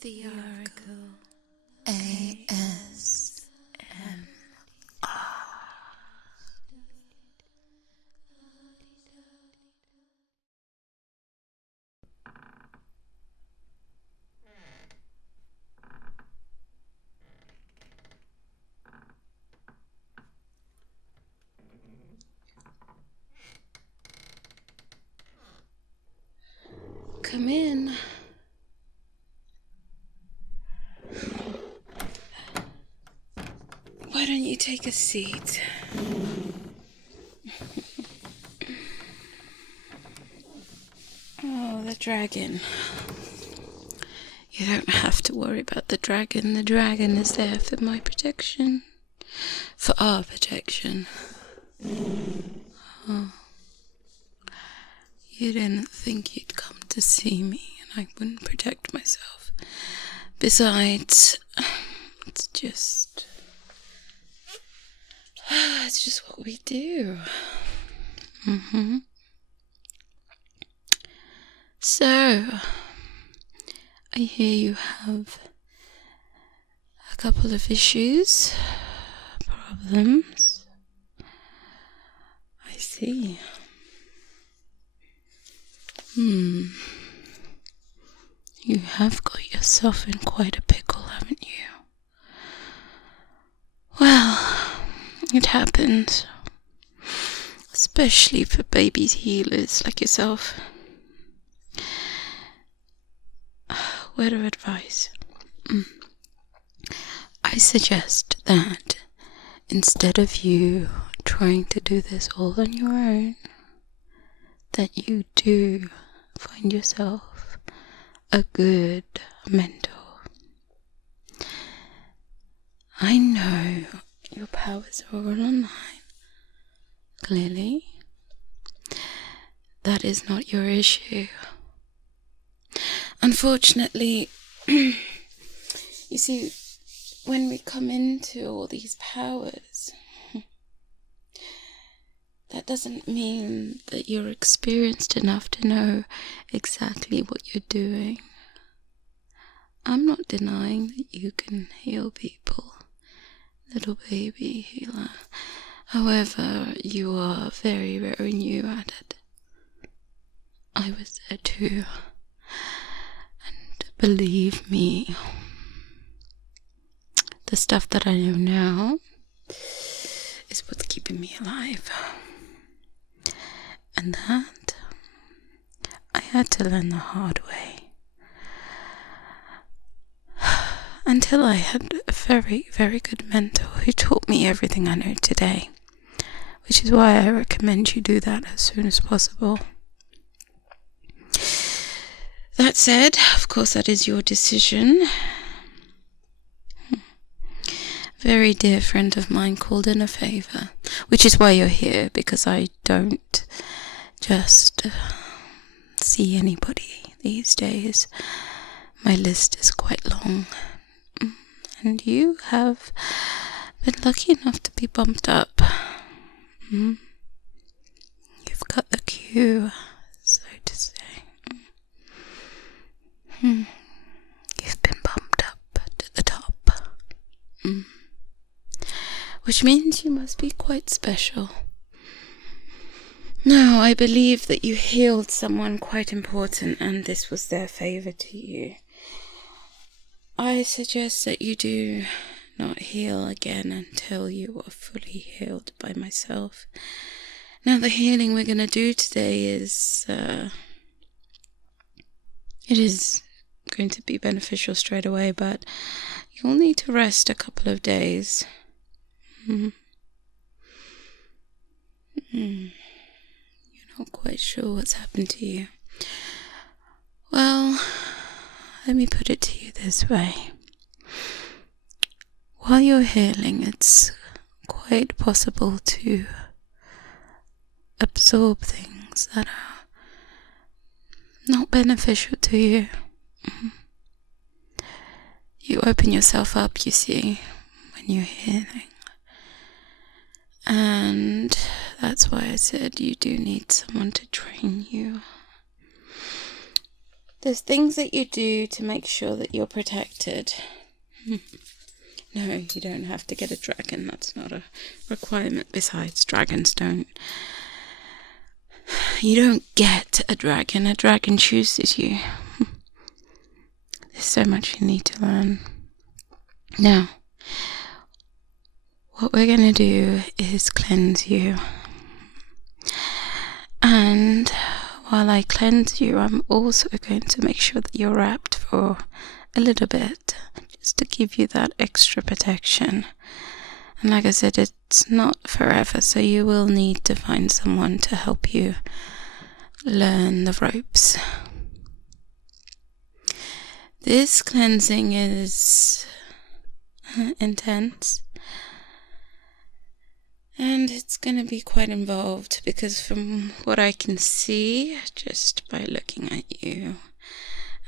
The Oracle ASMR. Come in. Why don't you take a seat? Oh, the dragon. You don't have to worry about the dragon. The dragon is there for my protection. For our protection. Oh. You didn't think you'd come to see me and I wouldn't protect myself. Besides, it's just what we do. So, I hear you have a couple of issues, problems. I see. You have got yourself in quite a pickle, haven't you? Well, it happens. Especially for babies healers like yourself. Word of advice. I suggest that instead of you trying to do this all on your own, that you do find yourself a good mentor. I know your powers are all online. Clearly, that is not your issue. Unfortunately, you see, when we come into all these powers, that doesn't mean that you're experienced enough to know exactly what you're doing. I'm not denying that you can heal people, little baby healer. However, you are very, very new at it. I was there too. And believe me, the stuff that I know now is what's keeping me alive. And that I had to learn the hard way. Until I had a very, very good mentor who taught me everything I know today. Which is why I recommend you do that as soon as possible. That said, of course that is your decision. A very dear friend of mine called in a favor, which is why you're here, because I don't just see anybody these days. My list is quite long. And you have been lucky enough to be bumped up. You've got the queue, so to say. You've been bumped up to the top. Which means you must be quite special. Now, I believe that you healed someone quite important and this was their favor to you. I suggest that you do not heal again until you are fully healed by myself. Now, the healing we're going to do today is, it is going to be beneficial straight away, but you'll need to rest a couple of days. You're not quite sure what's happened to you. Well, let me put it to you this way. While you're healing, it's quite possible to absorb things that are not beneficial to you. You open yourself up, you see, when you're healing. And that's why I said you do need someone to train you. There's things that you do to make sure that you're protected. No, you don't have to get a dragon. That's not a requirement. Besides, dragons don't. You don't get a dragon. A dragon chooses you. There's so much you need to learn. Now, what we're going to do is cleanse you. And while I cleanse you, I'm also going to make sure that you're wrapped for a little bit, just to give you that extra protection. And like I said, it's not forever, so you will need to find someone to help you learn the ropes. This cleansing is intense. And it's going to be quite involved, because from what I can see, just by looking at you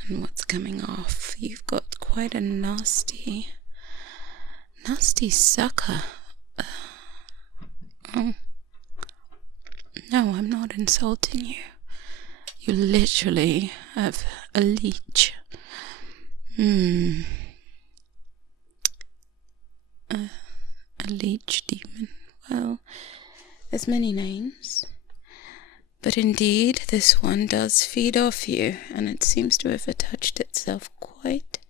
and what's coming off, you've got quite a nasty sucker. Oh. No, I'm not insulting you. You literally have a leech. A leech demon. Well, there's many names, but indeed this one does feed off you, and it seems to have attached itself quite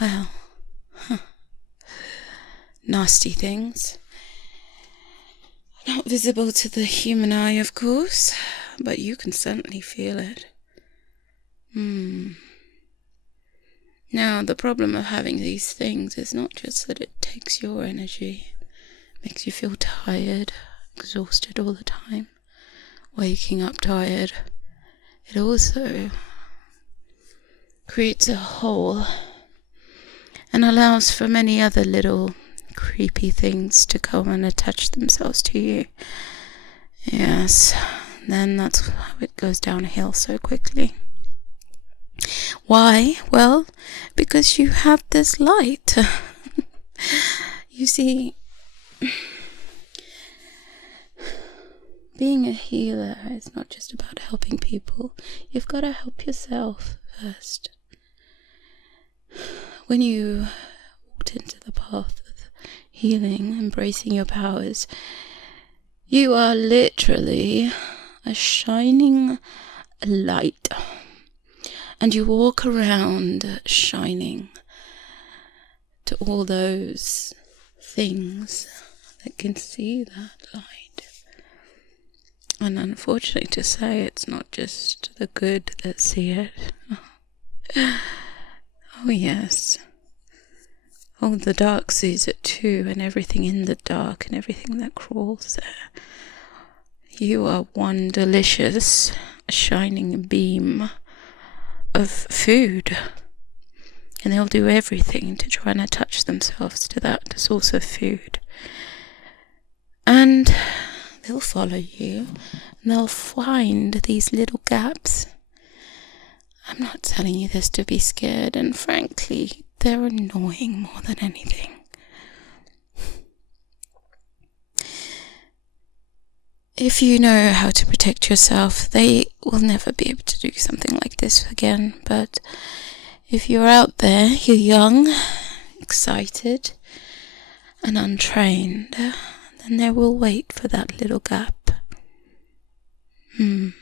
well. Nasty things. Not visible to the human eye, of course, but you can certainly feel it. Now, the problem of having these things is not just that it takes your energy, makes you feel tired, exhausted all the time, waking up tired. It also creates a hole and allows for many other little creepy things to come and attach themselves to you. Yes, then that's how it goes downhill so quickly. Why? Well, because you have this light. You see, being a healer is not just about helping people. You've got to help yourself first. When you walked into the path of healing, embracing your powers, you are literally a shining light. And you walk around shining to all those things that can see that light. And unfortunately to say, it's not just the good that see it. Oh yes. Oh, the dark sees it too, and everything in the dark and everything that crawls there. You are one delicious shining beam of food, and they'll do everything to try and attach themselves to that source of food, and they'll follow you, and they'll find these little gaps. I'm not telling you this to be scared, and frankly, they're annoying more than anything. If you know how to protect yourself, they will never be able to do something like this again. But if you're out there, you're young, excited, and untrained, then they will wait for that little gap. I'm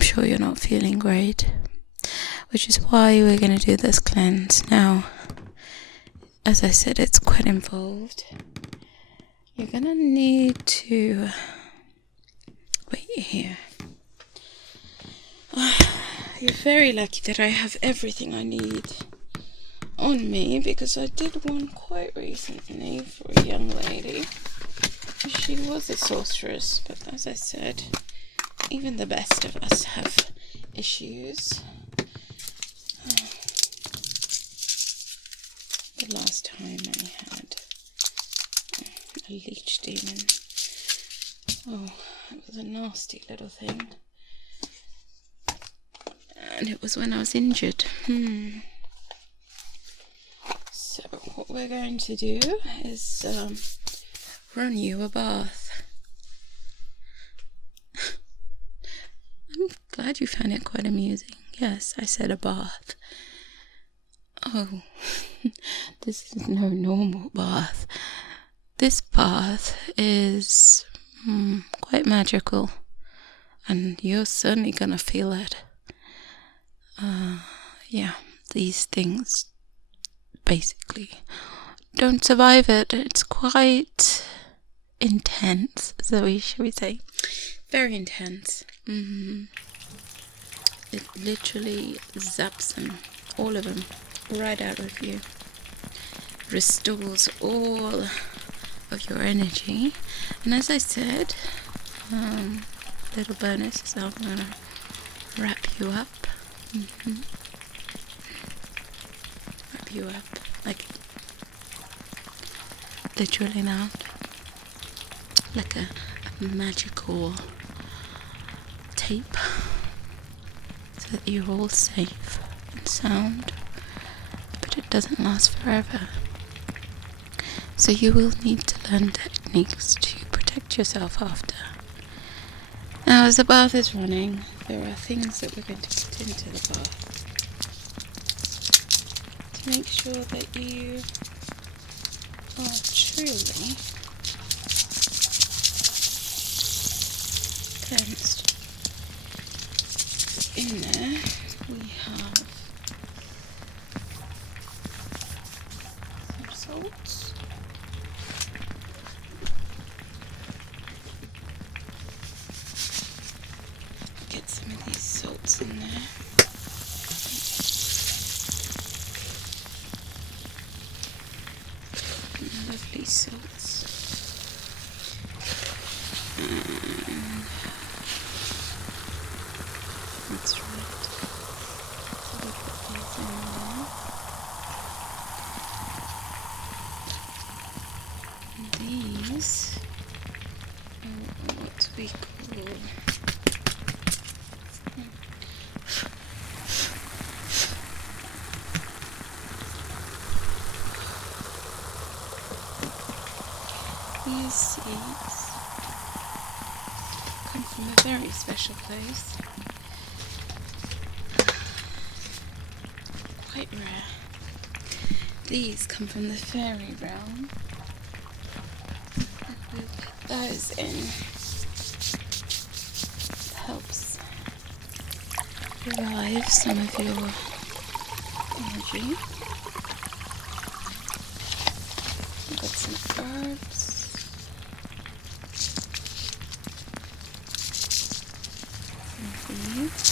sure you're not feeling great, which is why we're going to do this cleanse. Now, as I said, it's quite involved. You're going to need to wait here. You're very lucky that I have everything I need on me, because I did one quite recently for a young lady. She was a sorceress, but as I said, even the best of us have issues. The last time I had a leech demon. Oh, it was a nasty little thing. And it was when I was injured. So what we're going to do is run you a bath. I'm glad you found it quite amusing. Yes, I said a bath. Oh, this is no normal bath. This bath is quite magical, and you're certainly gonna feel it. Yeah, these things basically don't survive it. It's quite intense, shall we say. Very intense. It literally zaps them, all of them, right out of you. Restores all of your energy. And as I said, little bonus is I'm going to wrap you up. Wrap you up, like literally now, like a magical tape, so that you're all safe and sound, but it doesn't last forever. So you will need to learn techniques to protect yourself after. Now, as the bath is running, there are things that we're going to put into the bath to make sure that you are truly cleansed. In there we have some salts. Get some of these salts in there. Lovely salts. That's right. So we put these in there. And these are what we call these seeds come from a very special place. Quite rare. These come from the fairy realm. And we'll put those in. It helps revive some of your energy. We've got some herbs. Some leaves.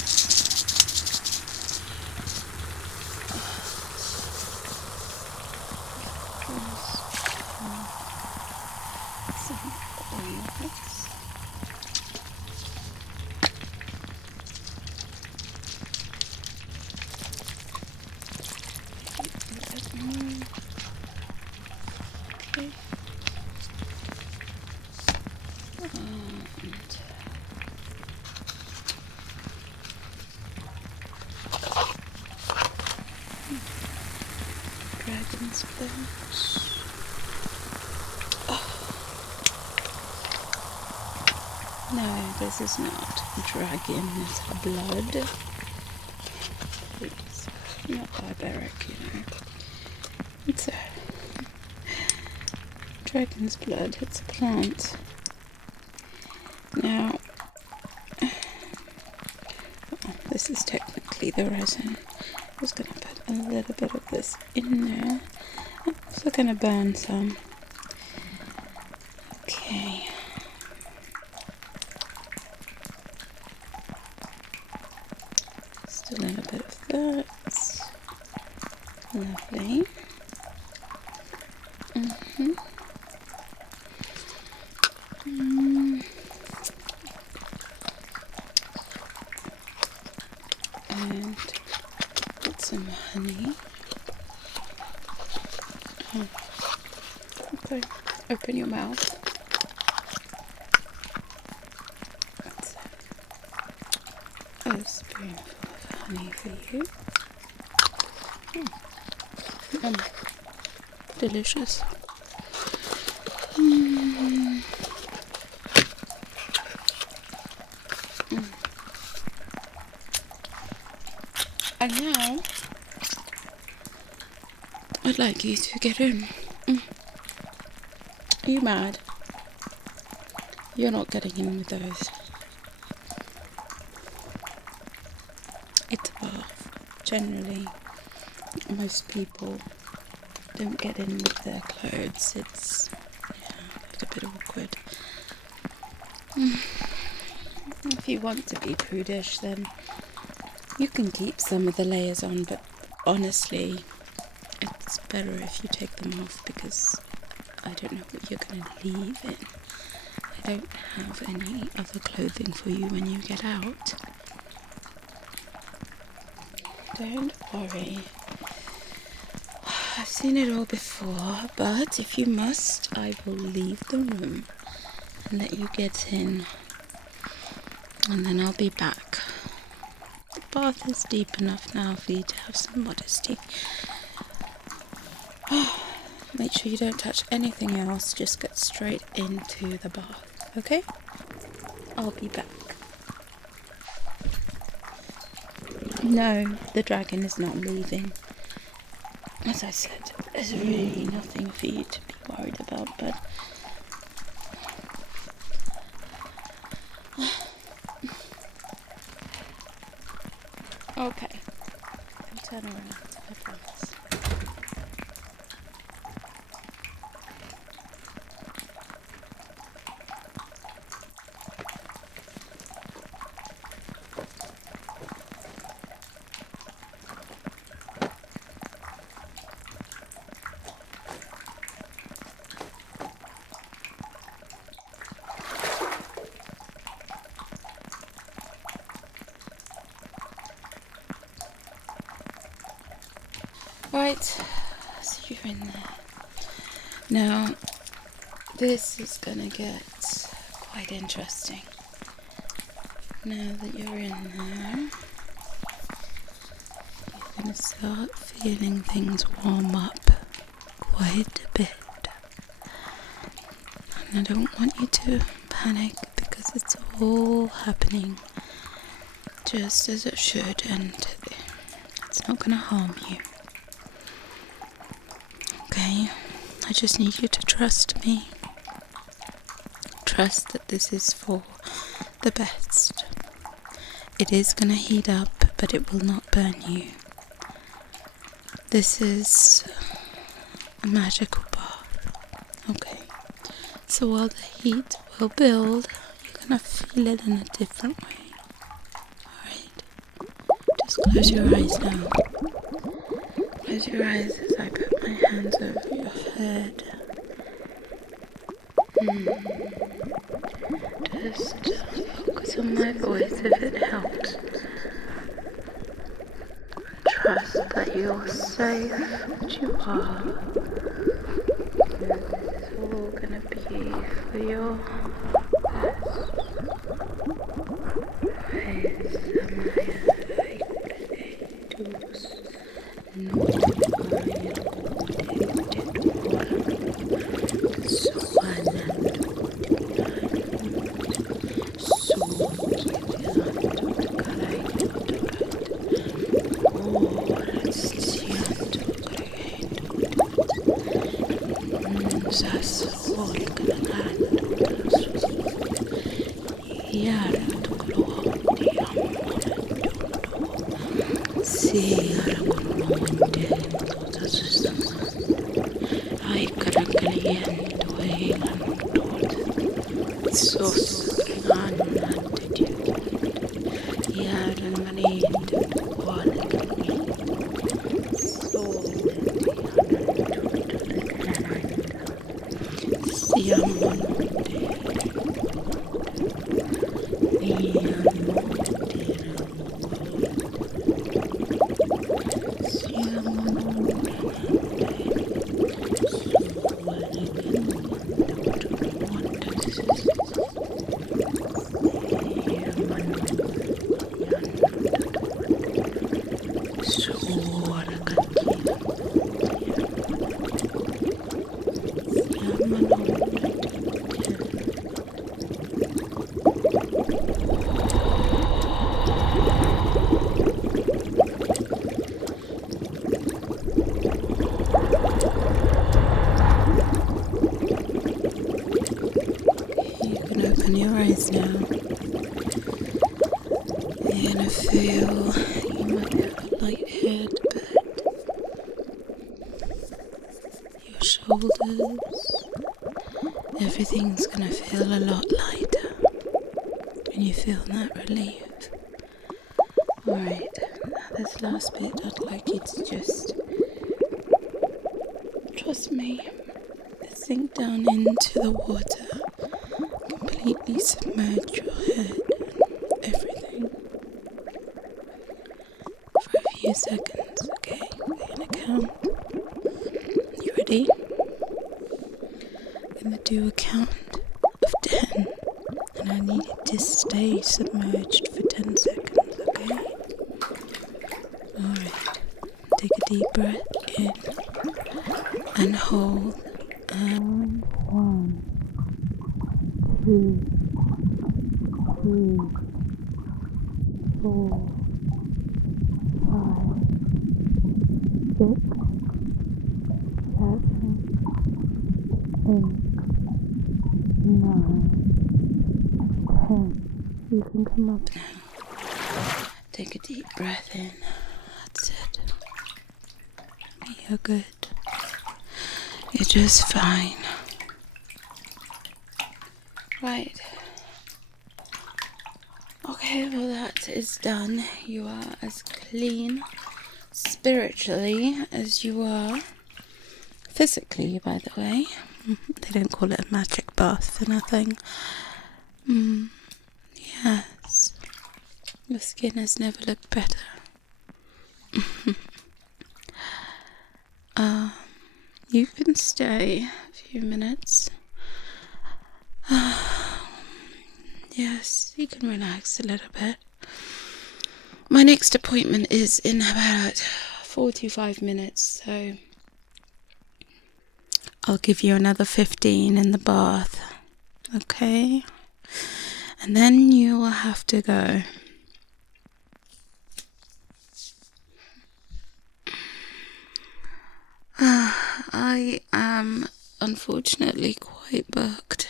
Some oils. Okay. Dragon's blood. No, this is not dragon's blood. Please, not barbaric, you know. It's a dragon's blood. It's a plant. Now, this is technically the resin. I'm just going to put a little bit of this in there. I'm also going to burn some. Okay. Just a little bit of that. Lovely. And put some honey. Okay, open your mouth. That's a spoonful of honey for you. Delicious. And now, I'd like you to get in. Are you mad? You're not getting in with those. It's a bath. Generally, most people don't get in with their clothes. It's a bit awkward. If you want to be prudish, then you can keep some of the layers on, but honestly, it's better if you take them off, because I don't know what you're going to leave in. I don't have any other clothing for you when you get out. Don't worry. I've seen it all before, but if you must, I will leave the room and let you get in. And then I'll be back. The bath is deep enough now for you to have some modesty. Make sure you don't touch anything else, just get straight into the bath, okay? I'll be back. No, the dragon is not leaving. As I said, there's really nothing for you to be worried about, but okay. I'll turn around, I promise. Right, so you're in there. Now, this is gonna get quite interesting. Now that you're in there, you're gonna start feeling things warm up quite a bit. And I don't want you to panic, because it's all happening just as it should, and it's not gonna harm you. Okay, I just need you to trust me. Trust that this is for the best. It is gonna heat up, but it will not burn you. This is a magical bath. Okay, so while the heat will build, you're gonna feel it in a different way. Alright, just close your eyes now. Close your eyes as I put my hands over your head. Just focus on my voice if it helps. Trust that you're safe, that you are. It's all gonna be for your best. eyes now. You're gonna feel you might have a light head, but your shoulders, everything's gonna feel a lot lighter. And you feel that relief. Alright, now this last bit I'd like you to just, trust me, sink down into the water, completely submerge your head and everything for a few seconds, okay? We're gonna count. You ready? I'm gonna do a count of 10, and I need it to stay submerged for 10 seconds, okay? Alright, take a deep breath in and hold. And 1, 2, 3, 4, 5, 6, 7, 8, 9, 10. You can come up now. Take a deep breath in. That's it. You're good. You're just fine. Right. Okay, well that is done. You are as clean spiritually as you are physically, by the way. They don't call it a magic bath for nothing. Yes. Your skin has never looked better. You can stay a few minutes. Yes, you can relax a little bit. My next appointment is in about 45 minutes, so I'll give you another 15 in the bath, okay? And then you will have to go. I am unfortunately quite booked.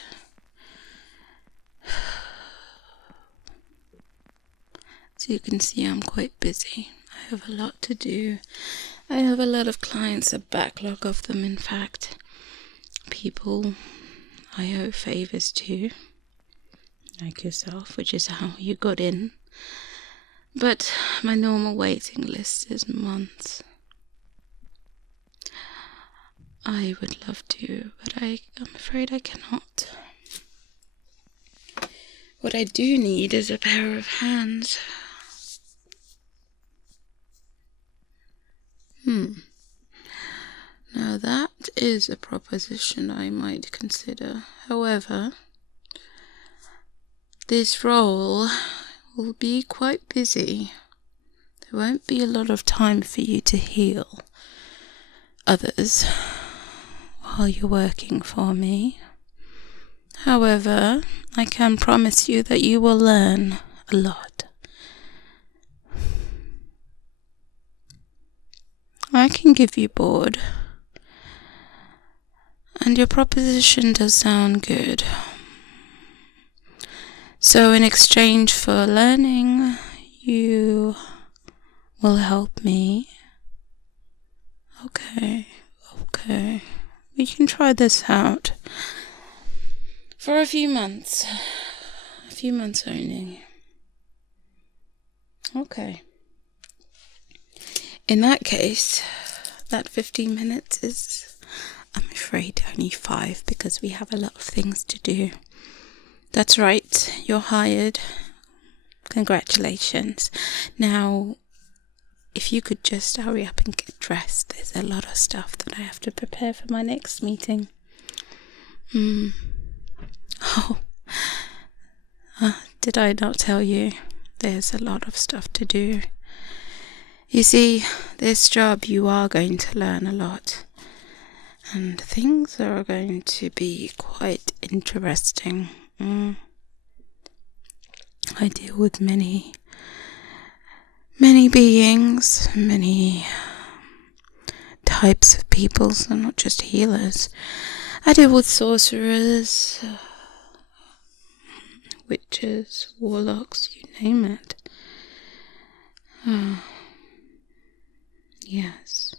As you can see, I'm quite busy. I have a lot to do. I have a lot of clients, a backlog of them, in fact. People I owe favors to, like yourself, which is how you got in. But my normal waiting list is months. I would love to, but I'm afraid I cannot. What I do need is a pair of hands. Now that is a proposition I might consider. However, this role will be quite busy. There won't be a lot of time for you to heal others while you're working for me. However, I can promise you that you will learn a lot. I can give you board, and your proposition does sound good. So in exchange for learning, you will help me. Okay. We can try this out for a few months. A few months only. Okay. In that case, that 15 minutes is, I'm afraid, only 5 because we have a lot of things to do. That's right, you're hired. Congratulations. Now, if you could just hurry up and get dressed, there's a lot of stuff that I have to prepare for my next meeting. Did I not tell you? There's a lot of stuff to do. You see, this job you are going to learn a lot. And things are going to be quite interesting. I deal with many beings, many types of people, so not just healers. I deal with sorcerers, witches, warlocks, you name it. Yes.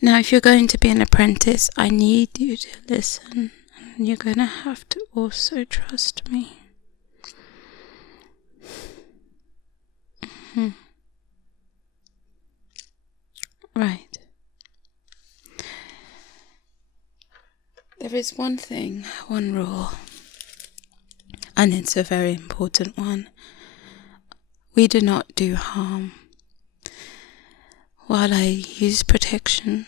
Now, if you're going to be an apprentice, I need you to listen. And you're going to have to also trust me. Right. There is one thing, one rule, and it's a very important one. We do not do harm. While I use protection,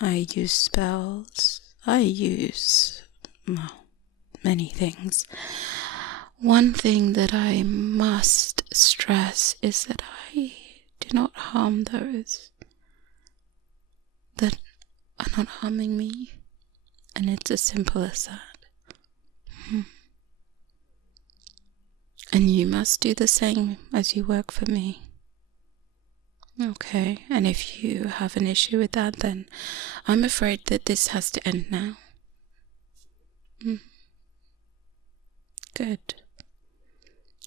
I use spells, I use, many things. One thing that I must stress is that I do not harm those that are not harming me. And it's as simple as that. And you must do the same as you work for me. Okay, and if you have an issue with that, then I'm afraid that this has to end now. Good.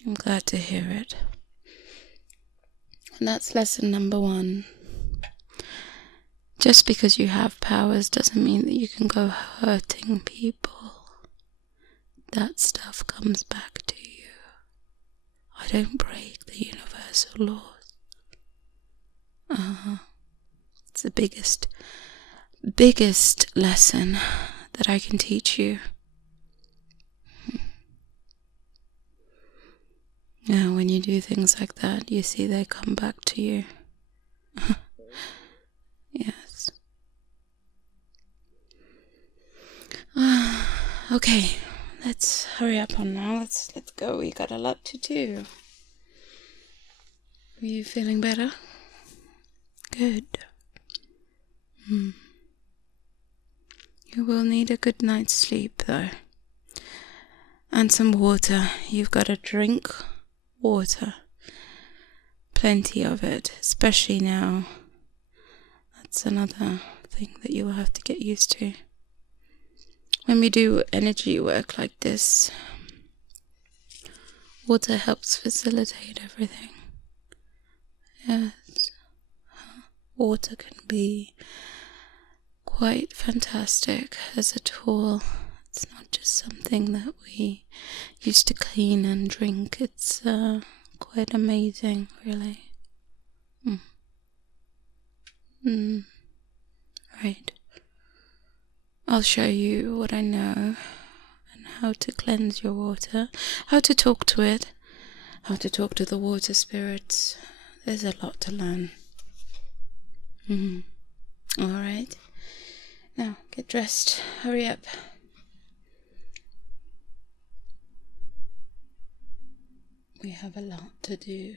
I'm glad to hear it. And that's lesson number 1. Just because you have powers doesn't mean that you can go hurting people. That stuff comes back to you. I don't break the universal laws. It's the biggest lesson that I can teach you. Now, when you do things like that, you see they come back to you. Yes. Okay, let's hurry up on now. Let's go. We got a lot to do. Are you feeling better? Good. You will need a good night's sleep, though. And some water. You've got to drink water. Plenty of it, especially now. That's another thing that you will have to get used to. When we do energy work like this, water helps facilitate everything. Yes. Water can be quite fantastic as a tool. It's not just something that we use to clean and drink. It's quite amazing, really. Right. I'll show you what I know and how to cleanse your water, how to talk to it, how to talk to the water spirits. There's a lot to learn. Alright. Now, get dressed. Hurry up. We have a lot to do.